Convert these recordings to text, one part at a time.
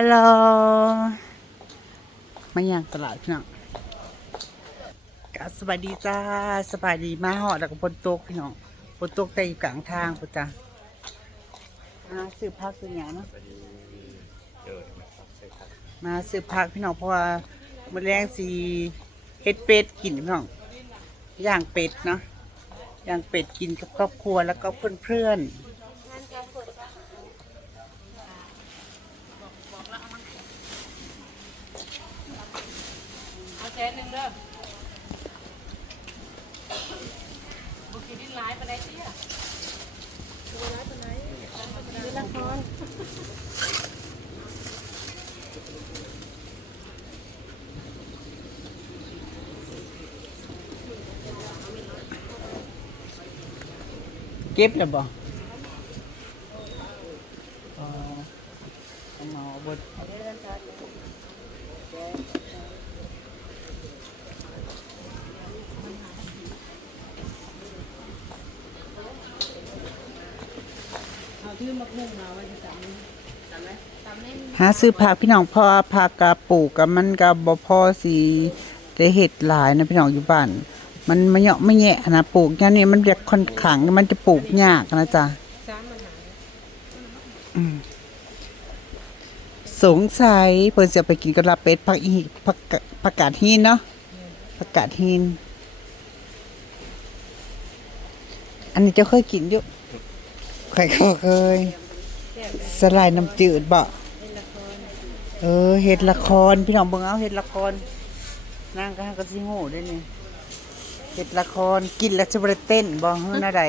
ฮัลโหลมาอย่างตลาดพี่น้องกสวัสดีจ้าสบายดีมาหอดแล้วก็บนโต๊ะพี่น้องบนโต๊ะแต่อยู่กลางทางพุจ้ามาซื้อพักซื้อหยังเนาะมาซื้อพักพี่น้องเพราะว่ามื้อแรงสีเฮ็ดเป็ดกินพี่น้องย่างเป็ดเนาะย่างเป็ดกินกับครอบครัวแล้วก็เพื่อนๆ เอาแสนหนึ่งเด้อบุกินดินร้ายปานใดเตี้ยดูร้ายปานใดดูละคร เก็บแล้วบ่เอามาเอาบดหาซื้อผักพี่น้องพอผักกะปลูกกับมันกับบ่พอสีได้เห็ดหลายนะพี่น้องอยู่บ้าน มันไม่เหยาะไม่แยะนะปลูกอย่างนี้มันจะค่อนขังมันจะปลูกยากนะจ๊ะสงสัยเพิ่นจะไปกินกระลาเป็ดผักอีผักกะผักกาดหินเนาะผักกาดหิน อันนี้เจ้าเคยกินอยู่ใครก็เคยสลายน้ำจืดบ่เออเห็ดละคร พี่น้องเบิ่งเอาเห็ดละครนางก็หาก็สิโง่ได้นี่ เห็ดละครกินแล้วจะบ่ได้เต้นบ่เฮือหน้าใด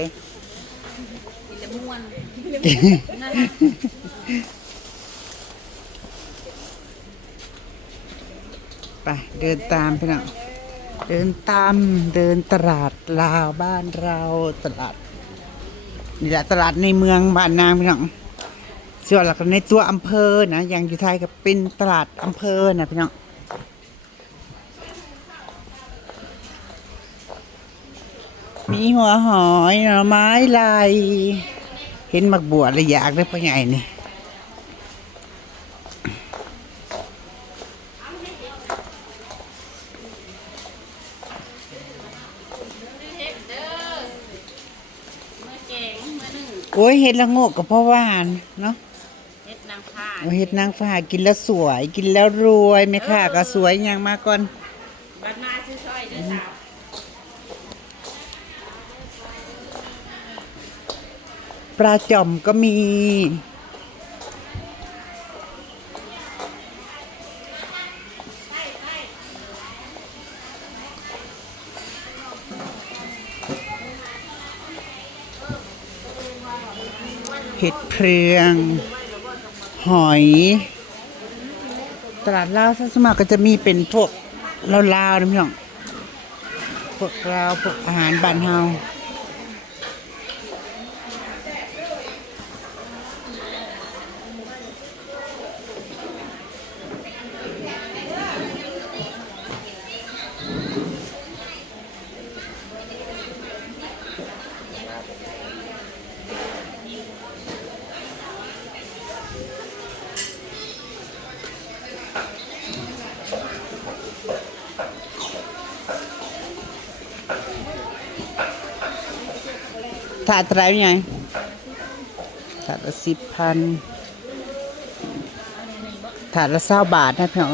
กินละม่วนนั่นไปเดินตามพี่น้องเดินตามเดินตลาดลาวบ้านเราตลาดนี่แหละตลาดในเมืองบ้านนางพี่น้องส่วนหลักในตัวอำเภอนะอย่างอยู่ไทยก็เป็นตลาดอำเภอนะพี่น้อง มีหัวหอยหน่อไม้ลายเห็นหมักบัวเลยอยากได้ปะใหญ่นี่เมื่อแกงเมื่อหนึ่งโอ้ยเห็ดละโงกกับพ่อว่านเนาะเฮ็ดนางผ้าโอ้เห็ดนางฟ้ากินแล้วสวย กินแล้วรวยแม่ค่ะก็สวยอย่างมาก่อนบัดมาซื้อซอยเด้อสาว ปลาจ่อมก็มี เห็ดเพลียงหอย ตลาดลาวซะสมัครก็จะมีเป็นพวกลาวๆนะพี่น้องพวกลาวพวกอาหารบ้านเฮา ถาดเท่าไรไงถาดละสิบพันถาดละเศร้าบาทนะพี่น้อง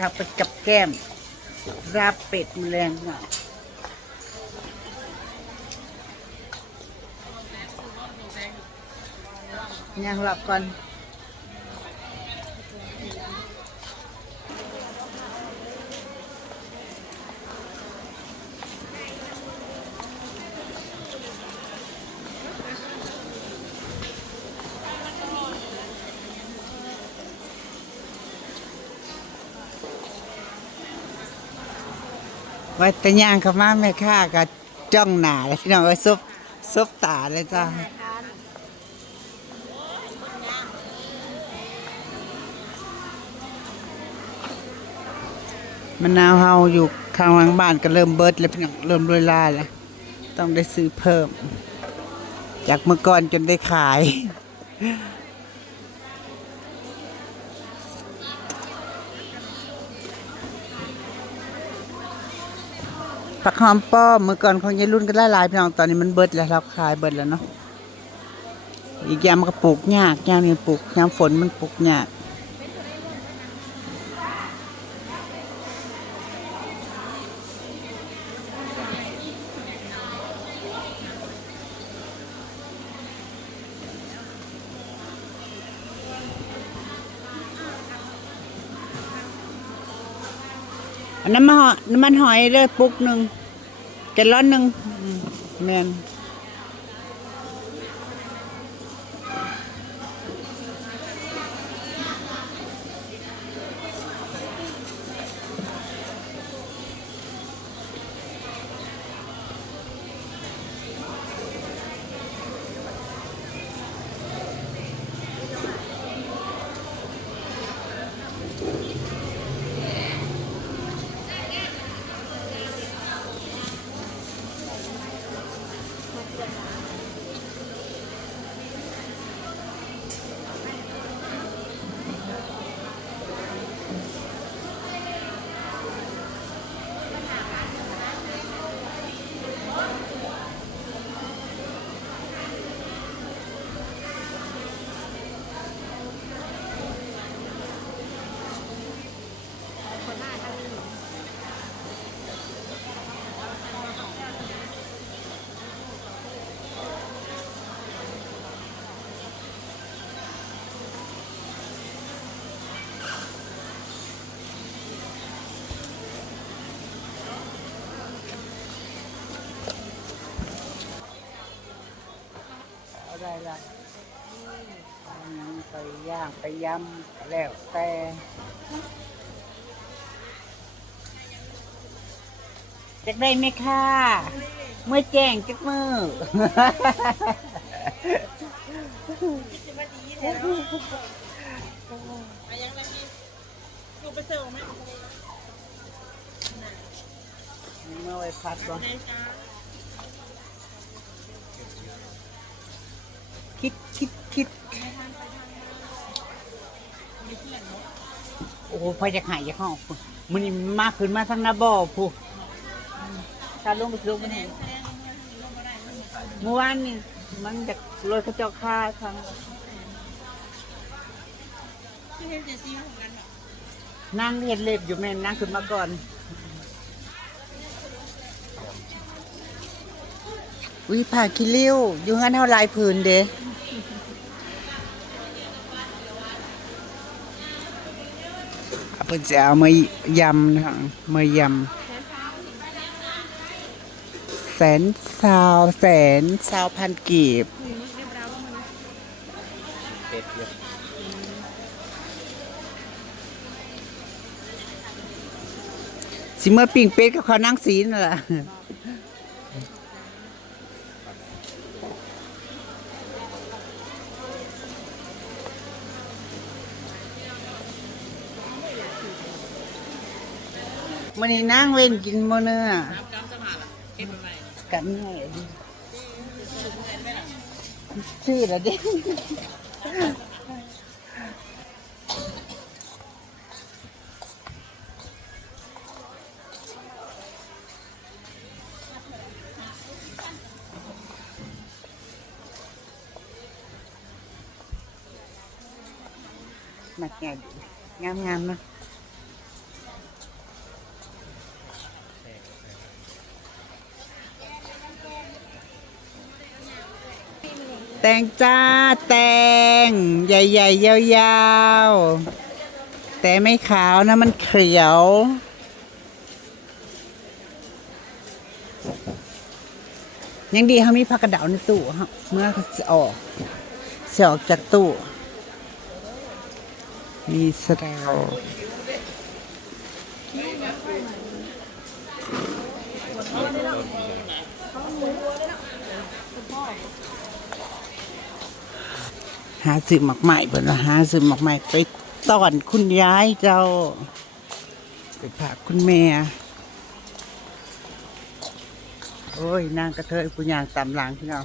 สิพาไปกับแก้มราบเป็ดมแรงอะยังหลับก่อน แต่ย่างเขามาแม่ค้าก็จ้องหนาเลยพี่น้องเอ้ยซบซบตาเลยจ้ามะนาวเฮาอยู่ข้างหลังบ้านก็เริ่มเบิดแล้วพี่น้องเริ่มรวยลาแล้วต้องได้ซื้อเพิ่ม จากเมื่อก่อนจนได้ขาย ผักหอมป้อมเมื่อก่อนของยายรุ่นก็หลายพี่น้องตอนนี้มันเบิดแล้วเราขายเบิดแล้วเนาะอีกอย่างมันก็ปลูกยากยางนี้ปลูกยามฝนมันปลูกยาก น้ำมันหอยน้ำมันหอยเลยปุ๊กหนึ่งแกลลอนหนึ่งอืมแมน ย่างไปยำแล้วแต่จักได้ไหมค่ะเมื่อแจ้งจักมือลูกไปเซลไหมเมื่อไว้พัดบ่คิดคิดคิด โอ้โหพอจะหายจากห้องพุ่นมันนี่มากขึ้นมาทั้งหน้าบ่อผู้ถ้าลงไปลงมันเห็นเมื่อวานนี่มันจากรถกระจกค่าทางที่เห็นเจซี่ของกันเหรอนั่งเห็นเล็บอยู่แม่นนั่งขึ้นมาก่อนอุ้ยผ่าคิริ้วอยู่งั้นเท่าลายผืนเด้ พิ่นจะเอามายำนะคะมายำแสนสาวแสนสาวพันกีบสิเมื่อปิ่งเป็ดกับเขานั่งสีนั่นแหละ มันนี่นั่งเว้นกินโมเนื้อกันเมื่อยดิชื่อละเด้หนักใหญ่งามงามๆเนอะ แตงจ้าแตง ใหญ่ๆ ยาวๆ แต่ไม่ขาวนะมันเขียว ยังดีเขามีผักกระเดาในตู้ฮะเมื่อเขาจะออกจะออกจากตู้ มีสะเดา หาซื้อหมักใหม่เพิ่นว่าหาซื้อหมักใหม่ไปต้อนคุณยายเจ้าไปฝากคุณแม่โอ้ยนางกระเทยผู้ยางตามหลังพี่น้อง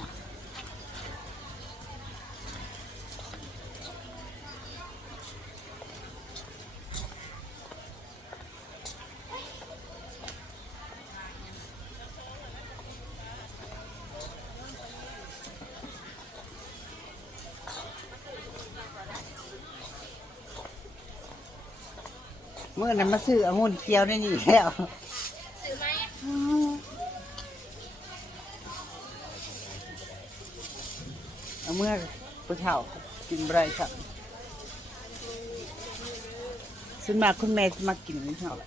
เมื่อนั้นมาซื้อองุ่นเคี้ยวได้นี่แล้วซื้อไหมเอาเมื่อผู้เฒ่ากินบ่ไรครับซึ่งมาคุณแม่จะมากินนี่เท่าไหร่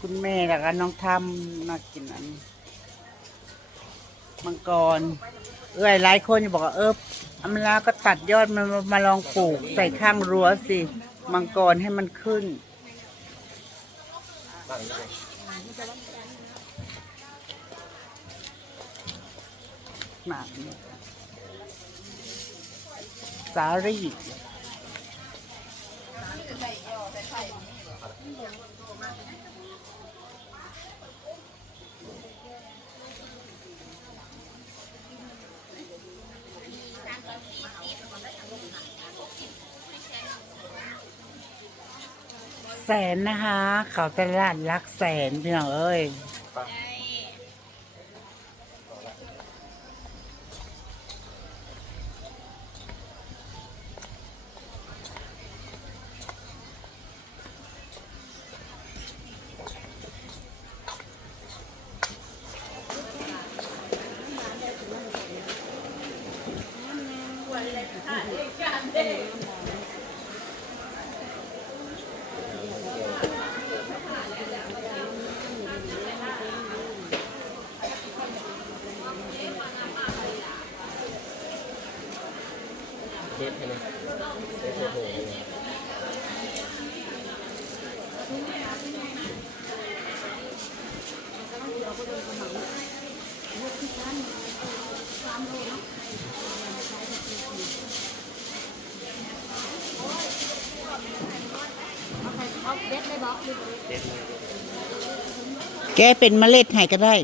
คุณแม่แล้วก็น้องทำมากินอันนี้มังกร เอ้ยหลายคนจะบอกว่าเอออำลาก็ตัดยอดมันมามาลองปลูกใส่ข้างรั้วสิ มังกรให้มันขึ้น หมากเนี่ยสารี แสนนะคะ เขาตลาดรักแสนพี่น้องเอ้ย แกเป็นเมล็ดให้ก็ได้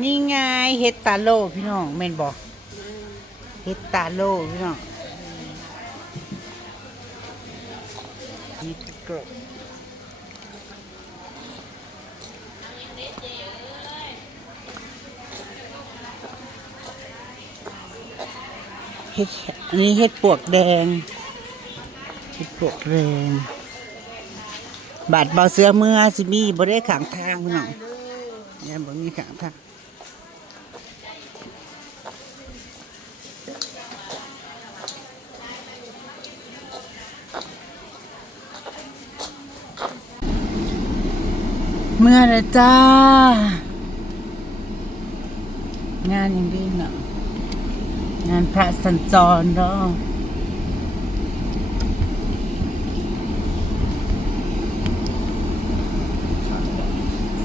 นี่ไงเฮ็ดตาโลพี่น้องแม่นบอกเฮ็ดตาโลพี่น้องนี่คือกรบเฮ็ดอันนี้เฮ็ดปวกแดงเฮ็ดปวกแดงบาดเบาเสื้อเมื่อสิมีบ่ได้ขางทางพี่น้องยังบ่มีขางทาง เมื่อไรจ้า งานยังดีเนาะงานพระสัญจรเนาะ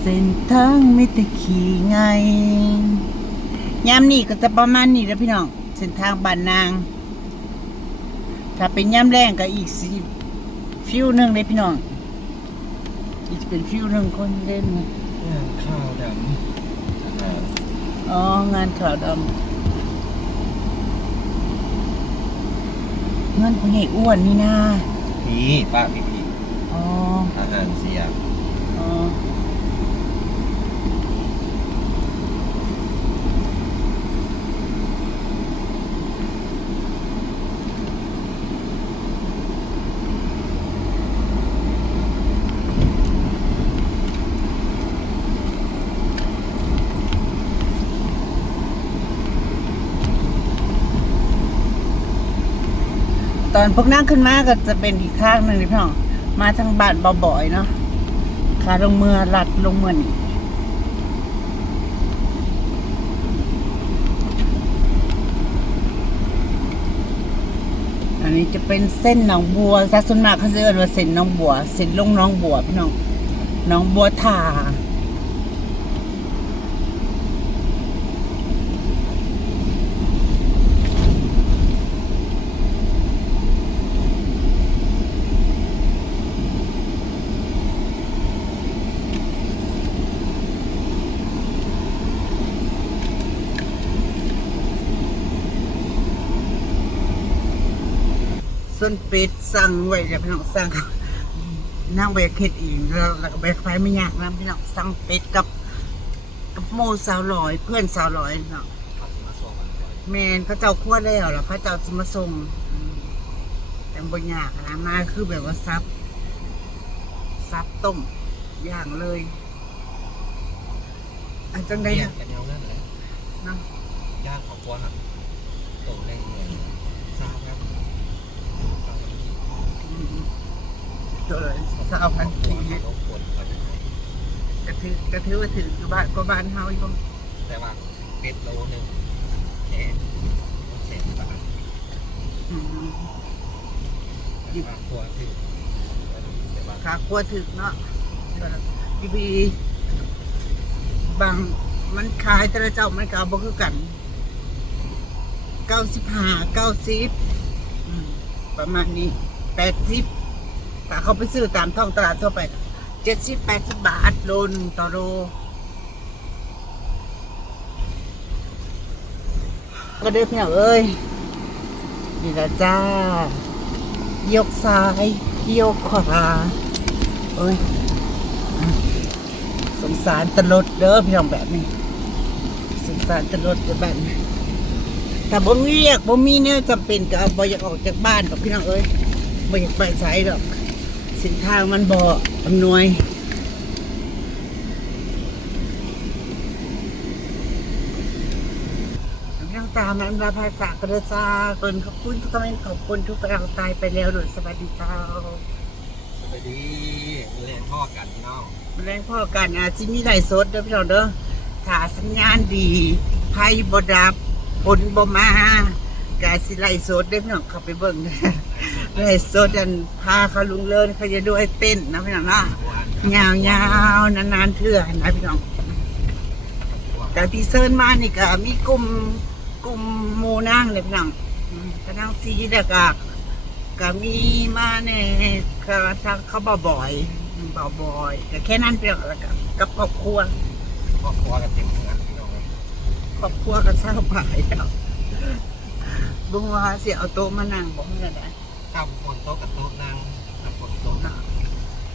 เส้นทางไม่ต่ขี่ไงยามนี่ก็จะประมาณนี้แล้วพี่น้อง เส้นทางบ้านนาง ถ้าเป็นยามแรงก็อีกสิฟิวหนึ่งเลยพี่น้อง อีกเป็นฟิวหนึ่งคนเล่นงานข้าวดำอ๋องานขาวดำเงินผู้ใหญ่อ้วนนี่นาพี่ป้าพี่พี่อ๋ออาหารเสียอ๋อ ตอนพวกนั่งขึ้นมาก็จะเป็นอีกข้างหนึ่งนี่พี่น้องมาทางบ้านบ่อยๆเนาะขาลงเมือลัดลงเมือนี่อันนี้จะเป็นเส้นหนองบัวซะส่วนมากเขาจะเรียกว่าเส้นหนองบัว เส้นลงหน้องบัวพี่น้องหน้องบัวทา ส่วนเป็ดสั่งไว้เดี๋ยวพี่น้องสั่งนั่งไปเฮ็ดเองแล้วแล้วก็ไปไฟไม่ยากนะพี่น้องสั่งเป็ดกับกับโมสาวลอย เพื่อนสาวลอยเนาะขับมาส่งกันก่อนแมนเขาเจ้าคั่วแล้วแล้วเขาเจ้าสิมาส่งอืมแต่บ่ยากนะมาคือแบบว่าซับซับต้มย่างเลยอันจังได้เรียนะกกันเอานั่นแหละเนาะย่างของครัวหักโตแรงเงินทราบครับทราบกันที่ อืมตัว เลยสาวพันครัปีวเขาต้องควรเขาจะให้กระถือกระถือว่าถือคือบ้านก็บ้านเฮาอยู่แต่ว่าเป็ดโลหนึ่งแค่แสนบาทอืมแต่ว่าครัวคือแต่ว่าขาครัวถึกเนาะบีบีบางมันขายแต่ละเจ้ามันก็เอาบ่คือกันเก้าสิบห้าเก้าสิบประมาณนี้แปดสิบ แต่เขาไปซื้อตามท้องตลาดทั่วไปเจ็ดสิบแปดสิบบาทโลนต่อโลก็เด้อพี่น้องเอ้ย นี่ละจ้ายกซ้ายยกขวาเอ้ย สงสารตลดเด้อพี่น้องแบบนี้ สงสารตลดแบบนี้แต่บ่มีเรียกบ่มีเนี่ยจำเป็นก็บ่อยากออกจากบ้านกับพี่น้องเอ้ยบ่อยากไปไสดอก สินทางมันบ่อำนวยพี่น้องตามนั้นลาภาษากระจาคนขอบคุณทุกคอมเมนต์ขอบคุณทุกกำลังใจไปแล้วด้วยสวัสดีเจ้าสวัสดีมีแรงพ่อกันพี่น้องแรงพ่อกันอาจิมีไหลฟ์สดเด้อพี่น้องเด้อถ้าสัญญาณดีไพ่บ่ดับฝนบ่มากาสิไล่สดเด้อพี่น้องเข้าไปเบิ่งเด้อ ไล่สดอันพาเขาลุงเลินเขาจะด้วยเต้นนะพี่น้องเนาะยาวยาวๆนานๆเทื่อนะพี่น้องแต่ที่เซิร์นมานี่ก็มีกลุ่มกลุ่มหมู่นางเลยพี่น้องอืมก็นางซีแล้วก็ก็มีมาในก็ทางเขาบ่บ่อยอืมบ่บ่อยก็แค่นั้นเพียงแล้วก็กับครอบครัวครอบครัวกันเต็มทั้งนั้นพี่น้องครอบครัวก็เศร้าไปแล้วบุ้งว่าเสียเอาโต๊ะมานั่งบอกเมื่อไดข้าวฝนโต๊ะกับโต๊ะนั่งกับฝนโต๊ะ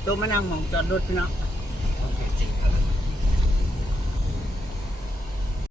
โต๊ะมานั่งมองจอดรถพี่น้อง